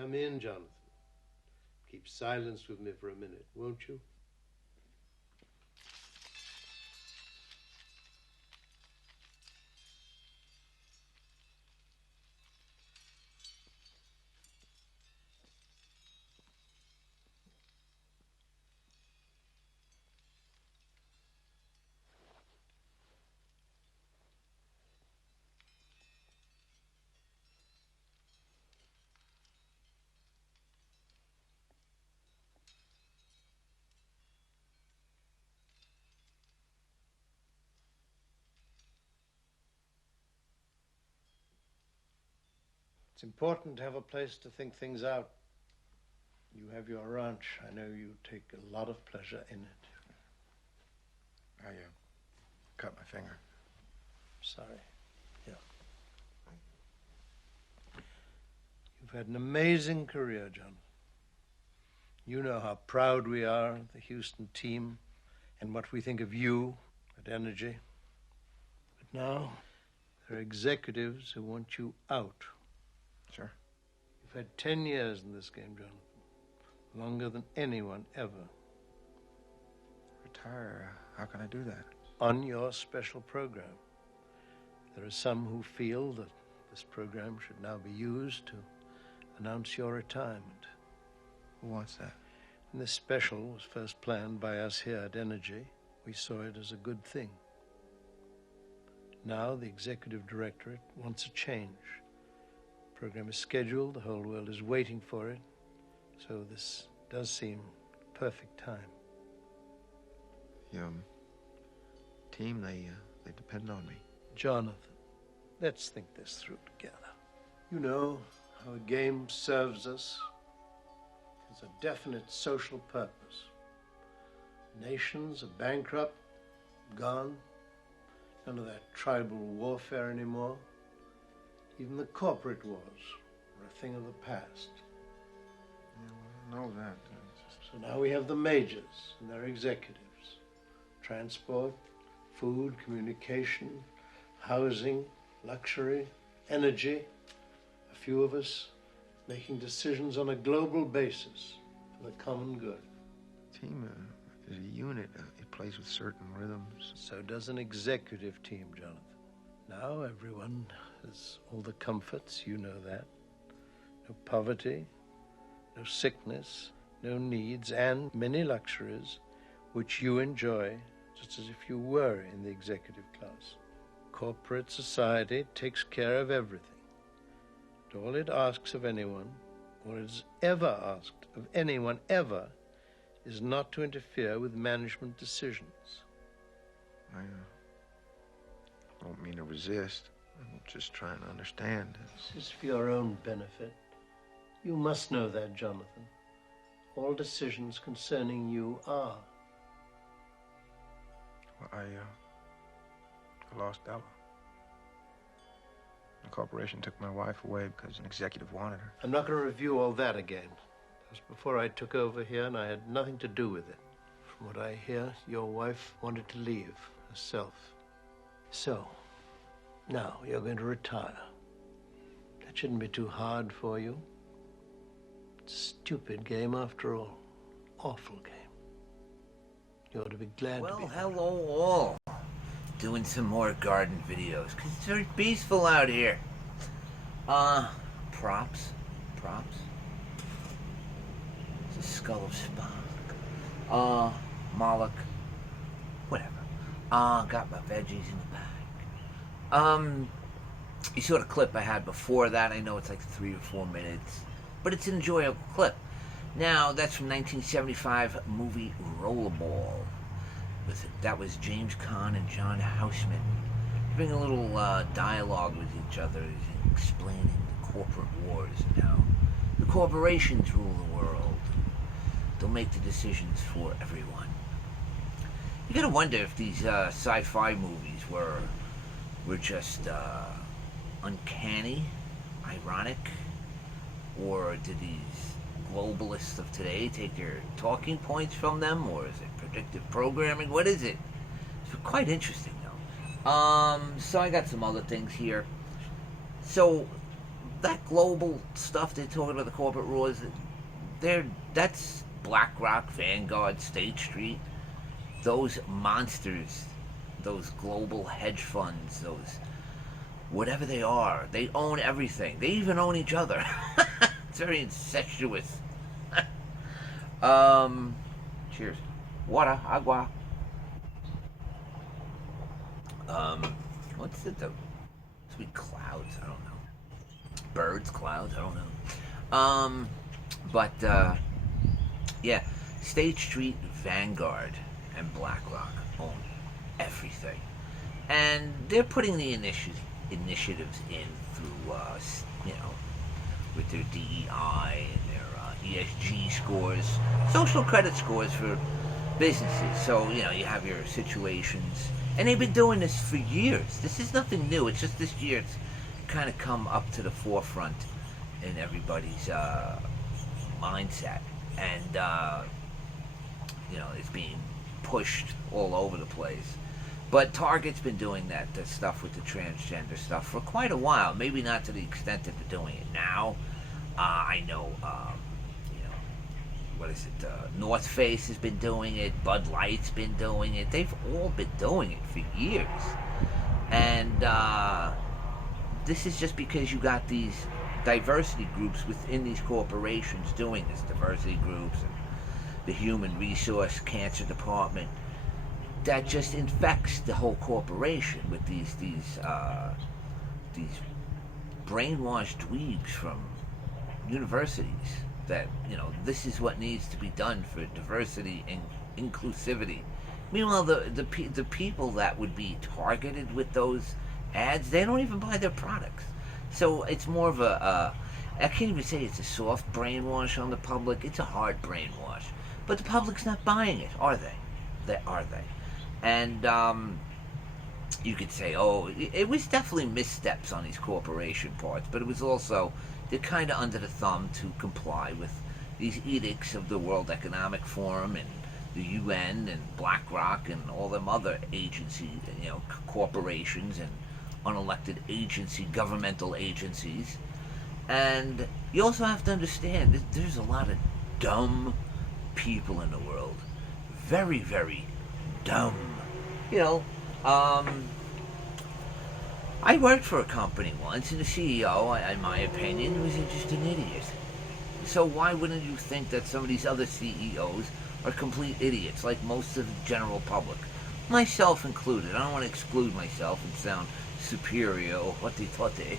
Come in, Jonathan. Keep silence with me for a minute, won't you? It's important to have a place to think things out. You have your ranch. I know you take a lot of pleasure in it. I cut my finger. Sorry. Yeah. You've had an amazing career, John. You know how proud we are of the Houston team and what we think of you at Energy. But now, there are executives who want you out. Sure. You've had 10 years in this game, Jonathan. Longer than anyone ever. Retire? How can I do that? On your special program. There are some who feel that this program should now be used to announce your retirement. Who wants that? And this special was first planned by us here at Energy. We saw it as a good thing. Now the executive directorate wants a change. The program is scheduled, the whole world is waiting for it, so this does seem perfect time. The team, they depend on me. Jonathan, let's think this through together. You know how a game serves us. It's a definite social purpose. Nations are bankrupt, gone. None of that tribal warfare anymore. Even the corporate wars are a thing of the past. Yeah, well, I know that. So now we have the majors and their executives. Transport, food, communication, housing, luxury, energy. A few of us making decisions on a global basis for the common good. Team is a unit. It plays with certain rhythms. So does an executive team, Jonathan. Now everyone has all the comforts, you know that. No poverty, no sickness, no needs, and many luxuries which you enjoy just as if you were in the executive class. Corporate society takes care of everything. And all it asks of anyone, or it has ever asked of anyone ever, is not to interfere with management decisions. I don't mean to resist. I'm just trying to understand. This is for your own benefit. You must know that, Jonathan. All decisions concerning you are. Well, I lost Ella. The corporation took my wife away because an executive wanted her. I'm not going to review all that again. It was before I took over here, and I had nothing to do with it. From what I hear, your wife wanted to leave herself. So, now you're going to retire. That shouldn't be too hard for you. It's a stupid game after all. Awful game. You ought to be glad to be. Well, hello all. Doing some more garden videos, because it's very peaceful out here. Props. It's the skull of Spock. Moloch. Whatever. Got my veggies in the bag. You saw the clip I had before that. I know it's like 3 or 4 minutes, but it's an enjoyable clip. Now, that's from 1975 movie Rollerball. That was James Caan and John Houseman having a little dialogue with each other, explaining the corporate wars and how the corporations rule the world. They'll make the decisions for everyone. You gotta wonder if these sci-fi movies were just uncanny, ironic, or did these globalists of today take their talking points from them, or is it predictive programming? What is it? It's quite interesting though. So I got some other things here. So that global stuff they're talking about, the corporate wars, that's BlackRock, Vanguard, State Street, those monsters, those global hedge funds, those whatever they are, they own everything. They even own each other. It's very incestuous. Cheers. Water, agua. What's it? Sweet clouds. I don't know. Birds, clouds. I don't know. Yeah. State Street, Vanguard, and BlackRock own everything, and they're putting the initiatives in through, with their DEI and their ESG scores, social credit scores for businesses. So, you have your situations. And they've been doing this for years. This is nothing new. It's just this year it's kind of come up to the forefront in everybody's mindset. And, it's being pushed all over the place. But Target's been doing that stuff with the transgender stuff for quite a while. Maybe not to the extent that they're doing it now. I know, what is it? North Face has been doing it. Bud Light's been doing it. They've all been doing it for years. And this is just because you got these diversity groups within these corporations doing this. Diversity groups and the Human Resource Cancer Department. That just infects the whole corporation with these brainwashed dweebs from universities that, this is what needs to be done for diversity and inclusivity. Meanwhile, the people that would be targeted with those ads, they don't even buy their products. So it's more of I can't even say it's a soft brainwash on the public. It's a hard brainwash. But the public's not buying it, are they? Are they? And you could say, it was definitely missteps on these corporation parts, but it was also, they're kind of under the thumb to comply with these edicts of the World Economic Forum and the UN and BlackRock and all them other agencies, corporations and unelected governmental agencies. And you also have to understand that there's a lot of dumb people in the world. Very, very dumb. I worked for a company once, and the CEO, in my opinion, was just an idiot. So why wouldn't you think that some of these other CEOs are complete idiots, like most of the general public? Myself included. I don't want to exclude myself and sound superior or what they thought they.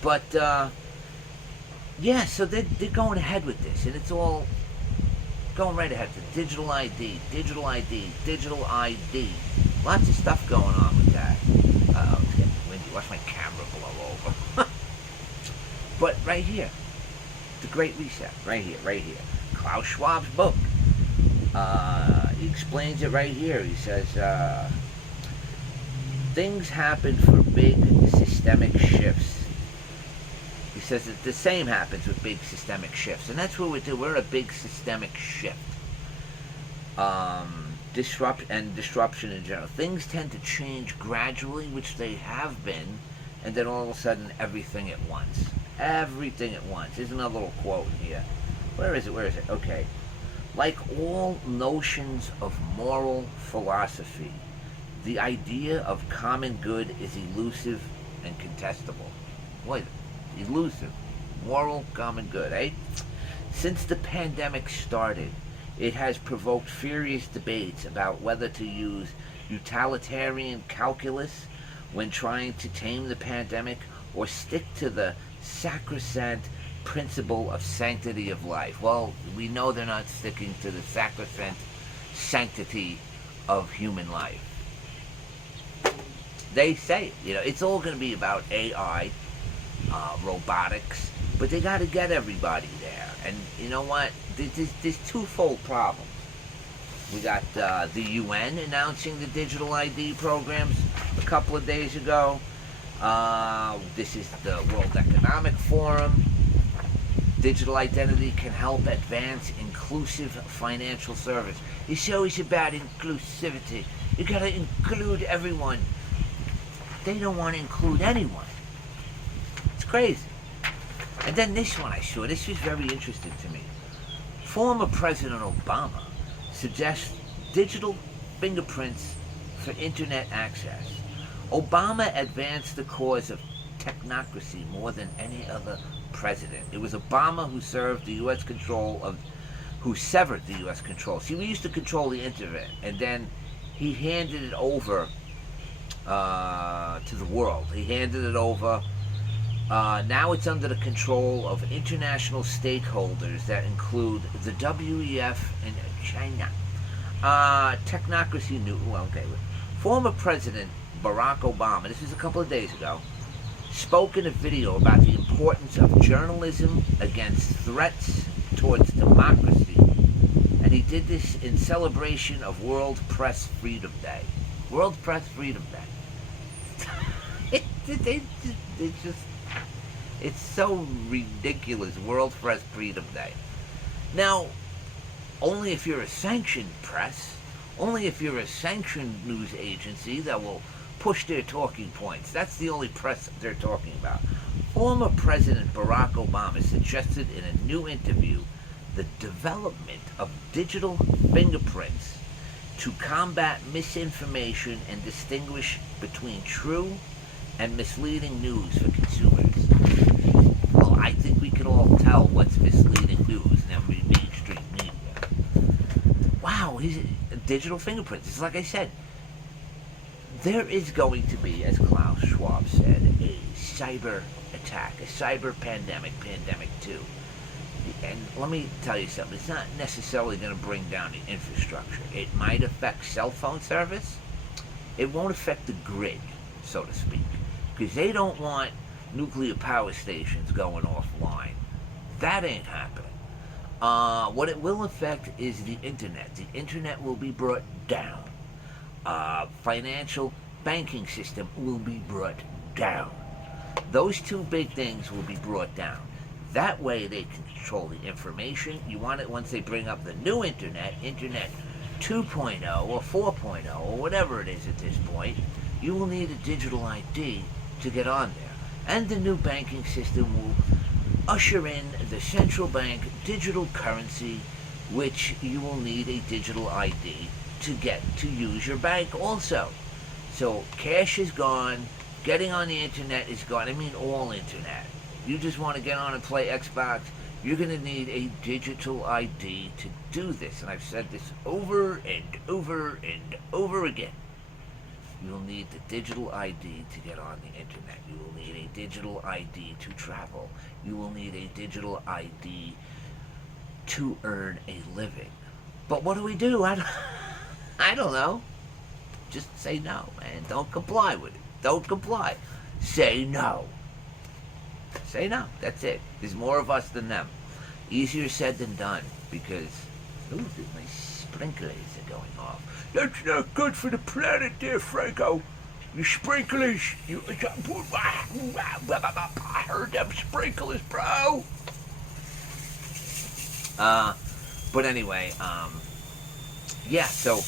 But, so they're going ahead with this, and it's all going right ahead. The digital ID. Lots of stuff going on with that. It's getting windy. Watch my camera blow over. But right here, The Great Reset. Right here. Klaus Schwab's book. He explains it right here. He says, things happen for big systemic shifts. He says that the same happens with big systemic shifts. And that's what we do. We're a big systemic shift. Disruption in general. Things tend to change gradually, which they have been, and then all of a sudden everything at once. Everything at once. Here's another little quote here. Where is it? Okay. Like all notions of moral philosophy, the idea of common good is elusive and contestable. What? Elusive. Moral common good, eh? Since the pandemic started, it has provoked furious debates about whether to use utilitarian calculus when trying to tame the pandemic or stick to the sacrosanct principle of sanctity of life. Well, we know they're not sticking to the sacrosanct sanctity of human life. They say, it's all going to be about AI, robotics, but they got to get everybody there. And you know what? There's twofold problems. We got the UN announcing the digital ID programs a couple of days ago. This is the World Economic Forum. Digital identity can help advance inclusive financial service. It's always about inclusivity. You gotta include everyone. They don't want to include anyone. It's crazy. And then this one I saw. This was very interesting to me. Former President Obama suggests digital fingerprints for internet access. Obama advanced the cause of technocracy more than any other president. It was Obama who severed the U.S. control. See, we used to control the internet, and then he handed it over to the world. He handed it over. Now it's under the control of international stakeholders that include the WEF and China. Technocracy knew. Well, okay. Former President Barack Obama, this was a couple of days ago, spoke in a video about the importance of journalism against threats towards democracy. And he did this in celebration of World Press Freedom Day. World Press Freedom Day. It's so ridiculous, World Press Freedom Day. Now, only if you're a sanctioned press, only if you're a sanctioned news agency that will push their talking points. That's the only press they're talking about. Former President Barack Obama suggested in a new interview the development of digital fingerprints to combat misinformation and distinguish between true and misleading news for consumers. Well, I think we can all tell what's misleading news in every mainstream media. Wow, digital fingerprints. It's like I said, there is going to be, as Klaus Schwab said, a cyber attack, a cyber pandemic, pandemic 2. And let me tell you something, it's not necessarily going to bring down the infrastructure. It might affect cell phone service. It won't affect the grid, so to speak, because they don't want nuclear power stations going offline. That ain't happening. What it will affect is the internet. The internet will be brought down. Financial banking system will be brought down. Those two big things will be brought down. That way they can control the information. You want it once they bring up the new internet, Internet 2.0 or 4.0 or whatever it is at this point, you will need a digital ID to get on there. And the new banking system will usher in the central bank digital currency, which you will need a digital ID to get to use your bank also. So cash is gone, getting on the internet is gone. I mean all internet. You just want to get on and play Xbox, you're going to need a digital ID to do this. And I've said this over and over and over again. You'll need the digital ID to get on the internet. You will need a digital ID to travel. You will need a digital ID to earn a living. But what do we do? I don't know. Just say no, man. Don't comply with it. Don't comply. Say no. Say no. That's it. There's more of us than them. Easier said than done, because my sprinklers are going off. That's not good for the planet there, Franco. Your sprinklers. I heard them sprinklers, bro. But anyway, yeah, so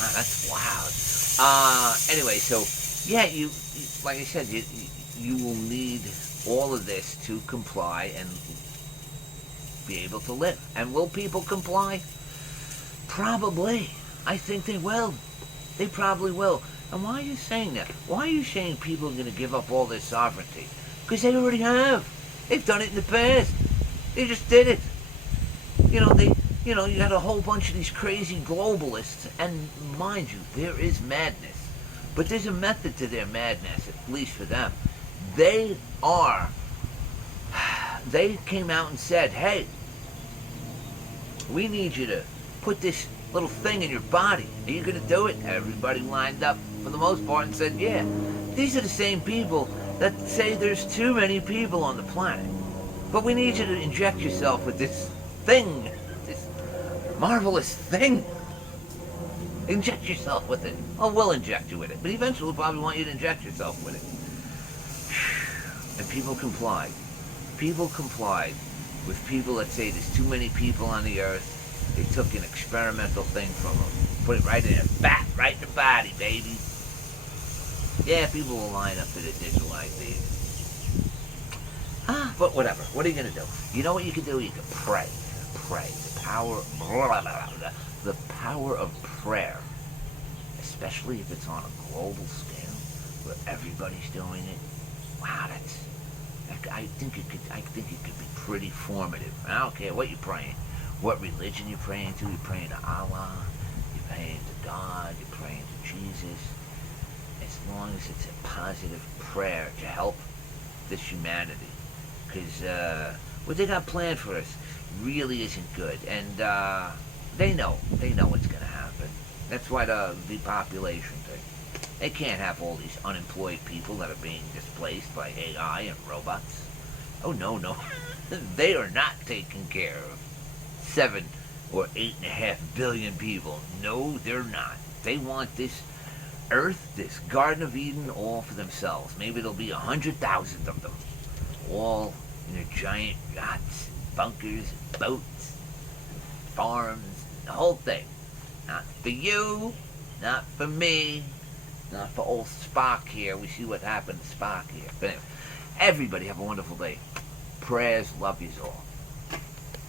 wow, that's wild. Anyway, so yeah, you like I said, you will need all of this to comply and be able to live. And will people comply? Probably. I think they will. They probably will. And why are you saying that? Why are you saying people are going to give up all their sovereignty? Because they already have. They've done it in the past. They just did it. You got a whole bunch of these crazy globalists, and mind you, there is madness. But there's a method to their madness, at least for them. They came out and said, hey, we need you to put this little thing in your body. Are you going to do it? Everybody lined up for the most part and said, yeah. These are the same people that say there's too many people on the planet. But we need you to inject yourself with this thing, this marvelous thing. Inject yourself with it. Oh, we'll inject you with it. But eventually we'll probably want you to inject yourself with it. And people complied. People complied with people that say there's too many people on the earth. They took an experimental thing from them, put it right in right in the body, baby. Yeah, people will line up to the digital ID. But whatever. What are you going to do? You know what you can do? You can pray. Pray. The power, the power of prayer, especially if it's on a global scale where everybody's doing it. Wow, I think it could be pretty formative. I don't care what you're praying, what religion you're praying to. You're praying to Allah, you're praying to God, you're praying to Jesus. As long as it's a positive prayer to help this humanity, because what they got planned for us really isn't good, and they know what's going to happen. That's why the depopulation thing. They can't have all these unemployed people that are being displaced by AI and robots. Oh, no. They are not taking care of 7 or 8.5 billion people. No, they're not. They want this Earth, this Garden of Eden, all for themselves. Maybe there'll be 100,000 of them, all in their giant yachts, bunkers, boats, farms, the whole thing. Not for you, not for me, not for old Spock here. We see what happened to Spock here. But anyway, everybody have a wonderful day. Prayers, love yous all.